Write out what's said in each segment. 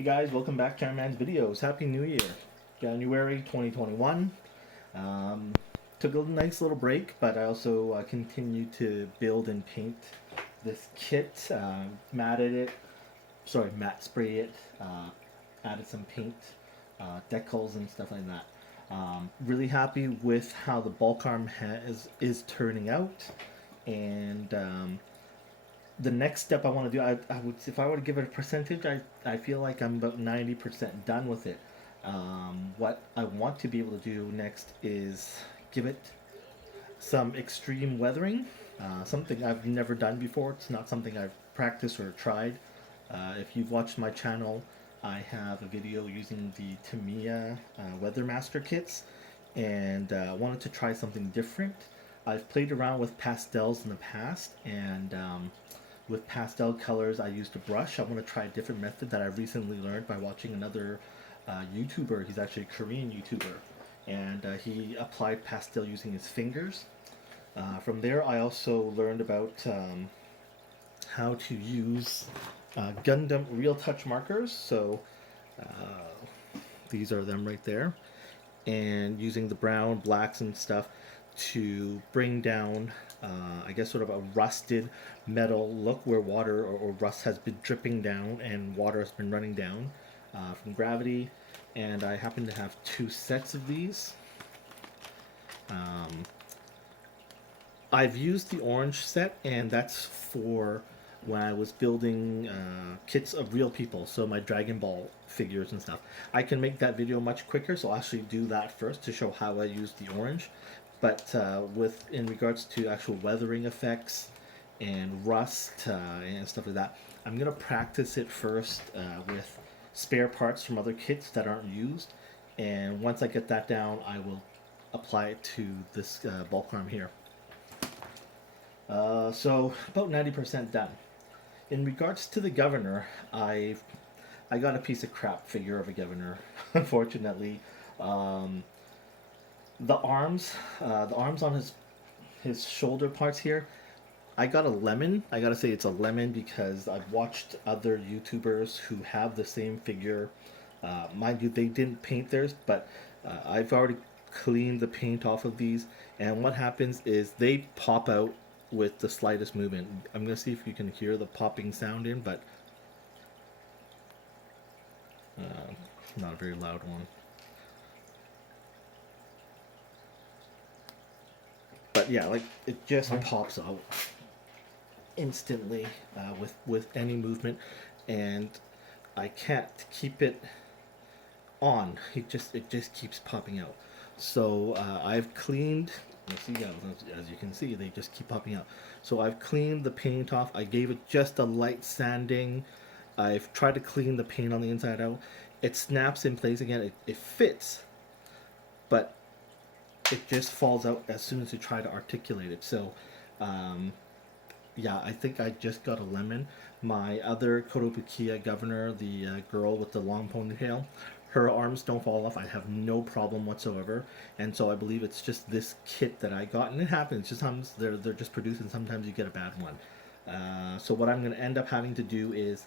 Hey guys, welcome back to Man's Videos. Happy New Year. January 2021. Um, Took a nice little break, but I also continued to build and paint this kit. Matted it, matte spray it, added some paint, decals and stuff like that. Really happy with how the bulk arm is turning out, and the next step I want to do, I would, if I were to give it a percentage, I feel like I'm about 90% done with it. What I want to be able to do next is give it some extreme weathering, something I've never done before. It's not something I've practiced or tried. If you've watched my channel, I have a video using the Tamiya Weathermaster kits, and wanted to try something different. I've played around with pastels in the past, and with pastel colors I used a brush. I want to try a different method that I recently learned by watching another YouTuber. He's actually a Korean YouTuber, and he applied pastel using his fingers. From there I also learned about how to use Gundam real touch markers. So these are them right there, and using the brown, blacks and stuff to bring down I guess sort of a rusted metal look where water or rust has been dripping down and water has been running down from gravity. And I happen to have two sets of these. I've used the orange set, and that's for when I was building kits of real people, so my Dragon Ball figures and stuff. I can make that video much quicker, so I'll actually do that first to show how I use the orange. But in regards to actual weathering effects and rust and stuff like that, I'm gonna practice it first with spare parts from other kits that aren't used, and once I get that down, I will apply it to this bulk arm here. So about 90% done. In regards to the governor, I got a piece of crap figure of a governor, unfortunately. The arms on his shoulder parts here, I got a lemon. I gotta say it's a lemon because I've watched other YouTubers who have the same figure. Mind you, they didn't paint theirs, but I've already cleaned the paint off of these, and what happens is they pop out with the slightest movement. I'm gonna see if you can hear the popping sound in, but not a very loud one. But yeah, like it just pops out instantly with any movement, and I can't keep it on. It just keeps popping out. So I've cleaned. As you can see, they just keep popping out. So I've cleaned the paint off. I gave it just a light sanding. I've tried to clean the paint on the inside out. It snaps in place again. It fits, but it just falls out as soon as you try to articulate it. So yeah, I think I just got a lemon. My other Kotobukiya governor, the girl with the long ponytail, her arms don't fall off. I have no problem whatsoever, and so I believe it's just this kit that I got, and it happens. Sometimes they're just produced, and sometimes you get a bad one. So what I'm going to end up having to do is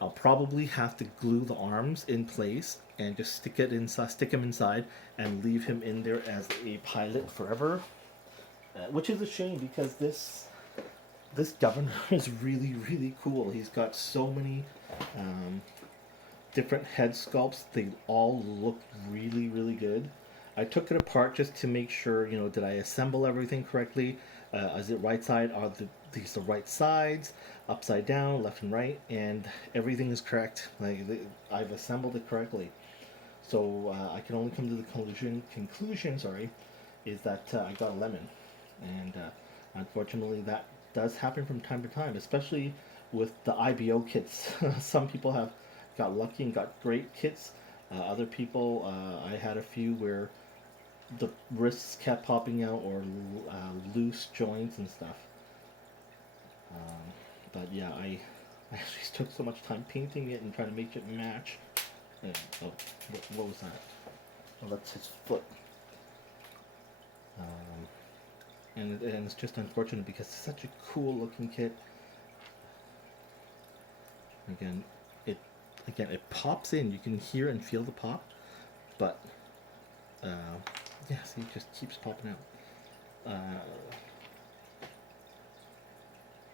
I'll probably have to glue the arms in place and just stick him inside, and leave him in there as a pilot forever. Which is a shame because this governor is really cool. He's got so many different head sculpts. They all look really good. I took it apart just to make sure, did I assemble everything correctly? Is it right side? Are these the right sides? Upside down, left and right, and everything is correct. I've assembled it correctly. So I can only come to the conclusion, is that I got a lemon, and unfortunately that does happen from time to time, especially with the IBO kits. Some people have got lucky and got great kits. Other people, I had a few where the wrists kept popping out, or loose joints and stuff. But yeah, I actually took so much time painting it and trying to make it match. Oh, what was that? Oh, that's his foot. And it's just unfortunate because it's such a cool looking kit. Again, again, it pops in. You can hear and feel the pop, but yeah, see, it just keeps popping out.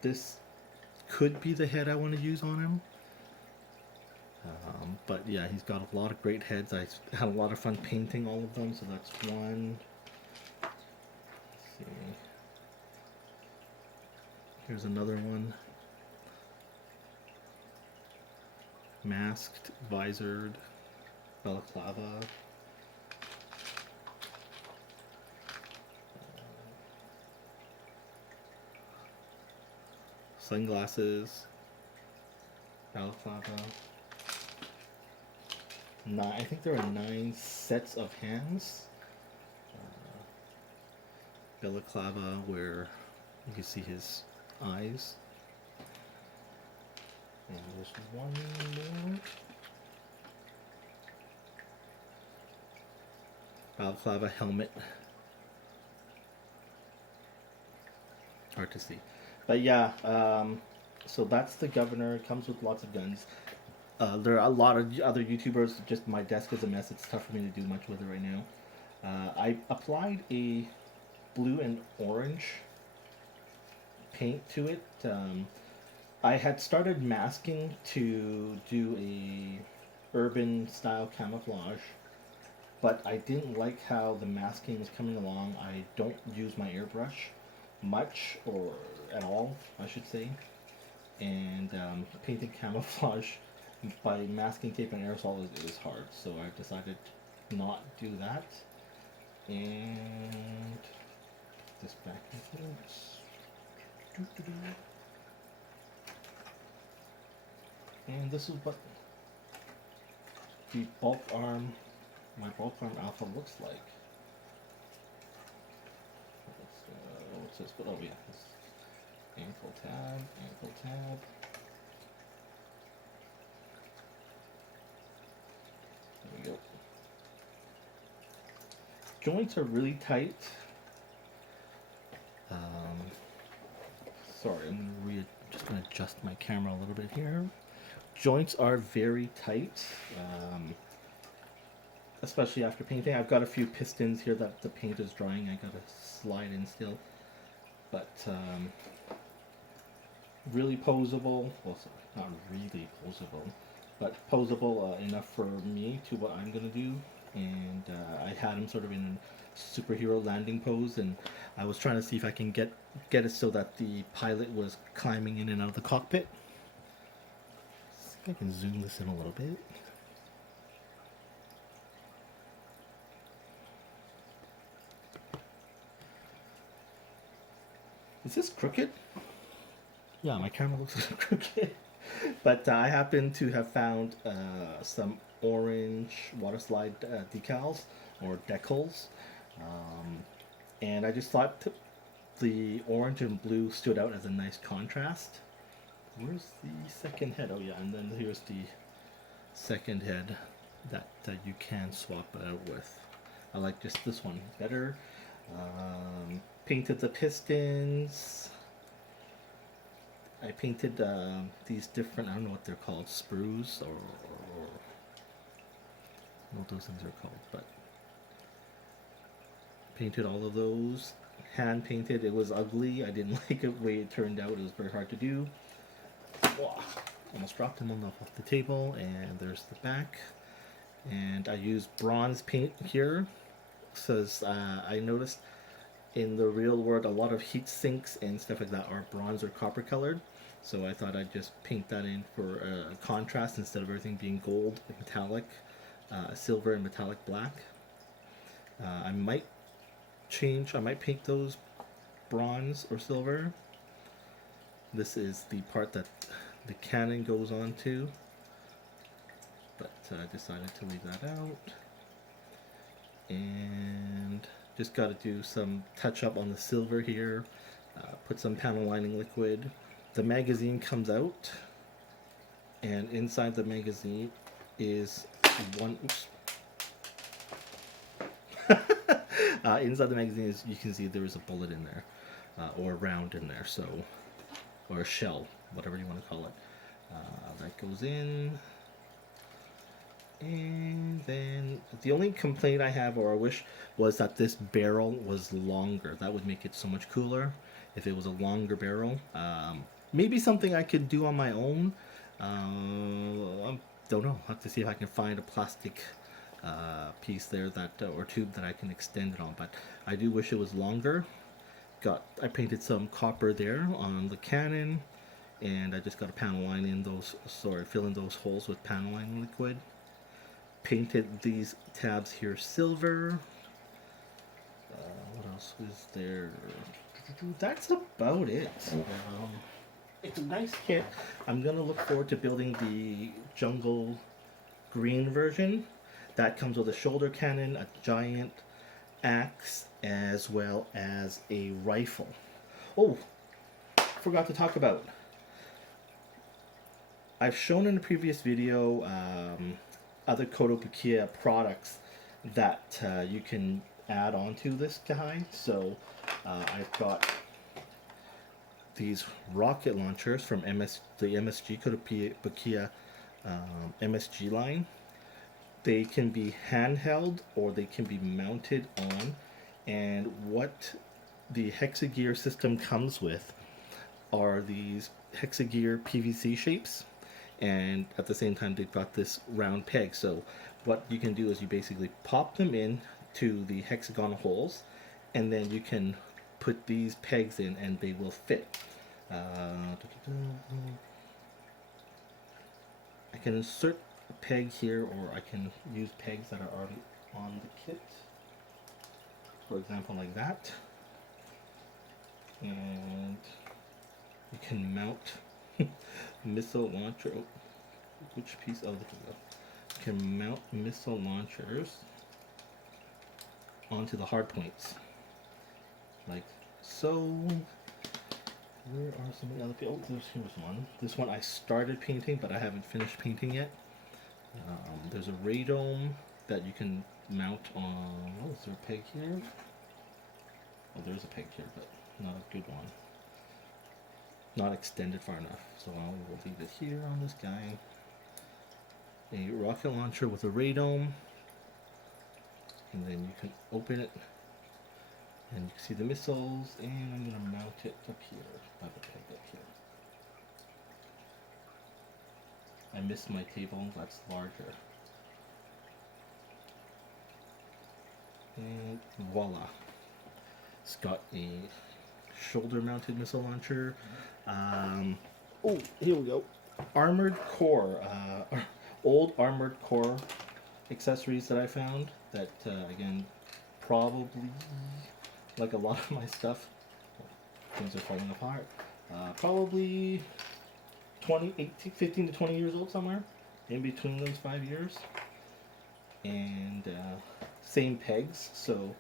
This could be the head I want to use on him. But yeah, he's got a lot of great heads. I had a lot of fun painting all of them, so that's one. Let's see. Here's another one. Masked, visored, balaclava. Sunglasses, balaclava. I think there are 9 sets of hands. Balaclava, where you can see his eyes. And there's one more. Balaclava helmet. Hard to see. But yeah, so that's the governor. It comes with lots of guns. There are a lot of other YouTubers. Just my desk is a mess. It's tough for me to do much with it right now. I applied a blue and orange paint to it. I had started masking to do a urban style camouflage, but I didn't like how the masking was coming along. I don't use my airbrush much, or at all, I should say. And painting camouflage by masking tape and aerosol is hard, so I decided not do that. And put this back into it. And this is what the bulk arm, my bulk arm alpha looks like. What's this? Oh yeah, this ankle tab. There we go. Joints are really tight. Sorry, just gonna adjust my camera a little bit here. Joints are very tight, especially after painting. I've got a few pistons here that the paint is drying. I gotta slide in still, but really posable. Well, sorry, not really posable, but posable enough for me to what I'm gonna do. And I had him sort of in superhero landing pose, and I was trying to see if I can get it so that the pilot was climbing in and out of the cockpit. See if I can zoom this in a little bit. Is this crooked? Yeah, my camera looks a little crooked. But I happen to have found some orange water slide decals or decals, and I just thought the orange and blue stood out as a nice contrast. Where's the second head? Oh yeah, and then here's the second head that you can swap it out with. I like just this one better. Painted the pistons. I painted these different, I don't know what they're called, sprues, or I don't know what those things are called, but painted all of those. Hand painted. It was ugly. I didn't like the way it turned out. It was very hard to do. Whoa, almost dropped him off the table. And there's the back. And I used bronze paint here. Says I noticed in the real world a lot of heat sinks and stuff like that are bronze or copper colored. So I thought I'd just paint that in for contrast instead of everything being gold, metallic, silver, and metallic black. I might paint those bronze or silver. This is the part that the cannon goes on to, but I decided to leave that out. And just got to do some touch up on the silver here, put some panel lining liquid. The magazine comes out, and inside the magazine is one, oops. Inside the magazine, is, you can see there is a bullet in there, or a round in there, so, or a shell, whatever you want to call it. That goes in, The only complaint I have or I wish was that this barrel was longer. That would make it so much cooler if it was a longer barrel. Maybe something I could do on my own. I don't know. I'll have to see if I can find a plastic piece there that or tube that I can extend it on. But I do wish it was longer. I painted some copper there on the cannon, and I just got a panel line in those. Sorry, fill in those holes with panel line liquid. Painted these tabs here silver. What else is there? That's about it. It's a nice kit. I'm gonna look forward to building the jungle green version. That comes with a shoulder cannon, a giant axe, as well as a rifle. Oh, forgot to talk about. I've shown in a previous video other Kotobukiya products that you can add onto this guy. So I've got these rocket launchers from the MSG Kotobukiya MSG line. They can be handheld or they can be mounted on, and what the Hexagear system comes with are these Hexagear PVC shapes, and at the same time they've got this round peg. So what you can do is you basically pop them in to the hexagonal holes, and then you can put these pegs in and they will fit. I can insert a peg here, or I can use pegs that are already on the kit, for example like that, and you can mount missile launcher. Oh, which piece? Oh, this is go. You can mount missile launchers onto the hard points, like so. Where are some of the other people? Oh, here's one. This one I started painting, but I haven't finished painting yet. There's a radome that you can mount on. Oh, is there a peg here? Oh, there's a peg here, but not a good one. Not extended far enough. So I will leave it here on this guy. A rocket launcher with a radome. And then you can open it. And you can see the missiles. And I'm going to mount it up here. By the peg up here. I missed my table. That's larger. And voila. It's got a shoulder-mounted missile launcher. Oh, here we go. Armored core. Old armored core accessories that I found. That, again, probably, like a lot of my stuff, things are falling apart. Probably 15 to 20 years old somewhere. In between those 5 years. And same pegs, so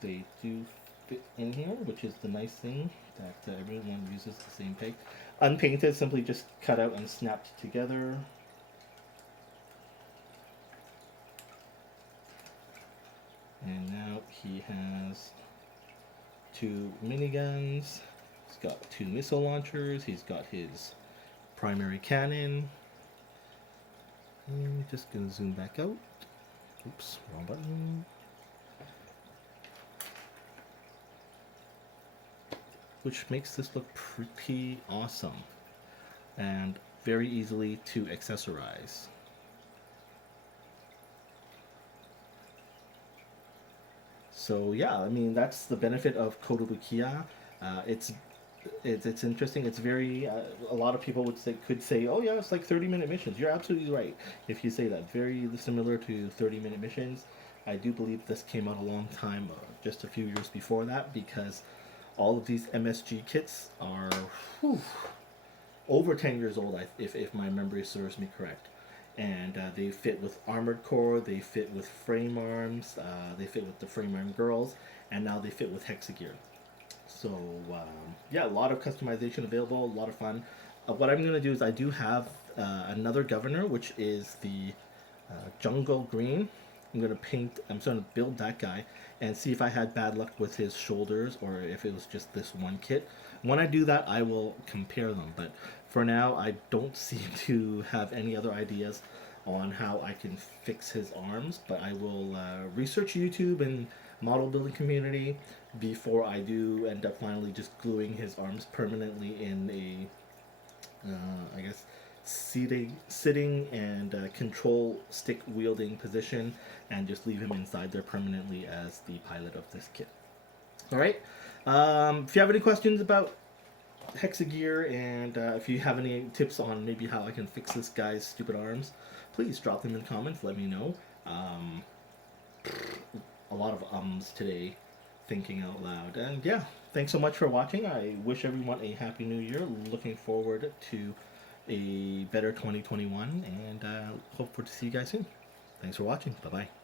they do fit in here, which is the nice thing, that everyone uses the same peg. Unpainted, simply just cut out and snapped together. And now he has 2 miniguns. He's got 2 missile launchers. He's got his primary cannon. And just gonna zoom back out. Oops, wrong button. Which makes this look pretty awesome and very easily to accessorize. So yeah, I mean, that's the benefit of Kotobukiya. It's interesting. It's very a lot of people could say, oh yeah, it's like 30-minute missions. You're absolutely right if you say that. Very similar to 30-minute missions. I do believe this came out a long time, just a few years before that, because all of these MSG kits are over 10 years old, if my memory serves me correct. And they fit with armored core, they fit with frame arms, they fit with the frame arm girls, and now they fit with Hexagear. So yeah, a lot of customization available, a lot of fun. What I'm going to do is I do have another governor, which is the jungle green. I'm going to build that guy and see if I had bad luck with his shoulders or if it was just this one kit. When I do that, I will compare them. But for now, I don't seem to have any other ideas on how I can fix his arms, but I will research YouTube and model building community before I do end up finally just gluing his arms permanently in a, I guess, sitting and control stick wielding position, and just leave him inside there permanently as the pilot of this kit. All right. If you have any questions about Hexagear, and if you have any tips on maybe how I can fix this guy's stupid arms, please drop them in the comments. Let me know. A lot of ums today, thinking out loud. And yeah, thanks so much for watching. I wish everyone a happy new year. Looking forward to a better 2021, and hope to see you guys soon. Thanks for watching. Bye bye.